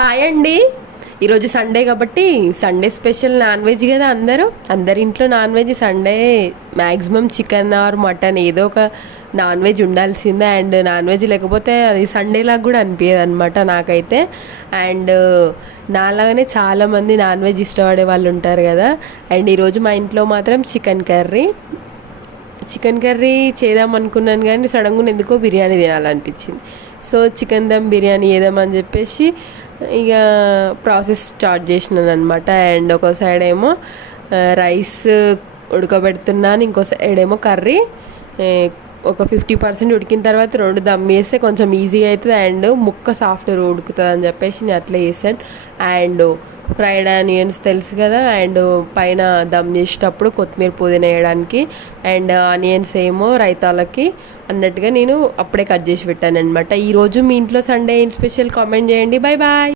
Hi అండి. ఈరోజు Sunday కాబట్టి సండే స్పెషల్ నాన్ వెజ్ కదా. అందరి ఇంట్లో non veg. Sunday maximum chicken or mutton ఏదో ఒక నాన్ వెజ్ ఉండాల్సిందే. అండ్ నాన్ వెజ్ లేకపోతే అది సండే లాగా కూడా అనిపించదు అనమాట నాకైతే. అండ్ నాలాగానే చాలామంది నాన్ వెజ్ ఇష్టపడే వాళ్ళు ఉంటారు కదా. అండ్ ఈరోజు మా ఇంట్లో మాత్రం చికెన్ కర్రీ చేద్దాం అనుకున్నాను, కానీ సడన్గా ఎందుకో బిర్యానీ తినాలనిపించింది. సో చికెన్ దమ్ బిర్యానీ చేద్దామని చెప్పేసి ఇక ప్రాసెస్ స్టార్ట్ చేసినాను అనమాట. అండ్ ఒక సైడ్ ఏమో రైస్ ఉడకబెడుతున్నాను, ఇంకో సైడ్ ఏమో కర్రీ ఒక 50% ఉడికిన తర్వాత 2 దమ్ వేస్తే కొంచెం ఈజీగా అవుతుంది అండ్ ముక్క సాఫ్ట్గా ఉడుకుతుంది అని చెప్పేసి నేను అట్లా చేశాను. అండ్ ఫ్రైడ్ ఆనియన్స్ తెలుసు కదా, అండ్ పైన దమ్ చేసేటప్పుడు కొత్తిమీర పుదీనా వేయడానికి, అండ్ ఆనియన్స్ ఏమో రైతాలకి అన్నట్టుగా నేను అప్పుడే కట్ చేసి పెట్టాను అనమాట. ఈరోజు మీ ఇంట్లో సండే ఏం స్పెషల్ కామెంట్ చేయండి. Bye bye.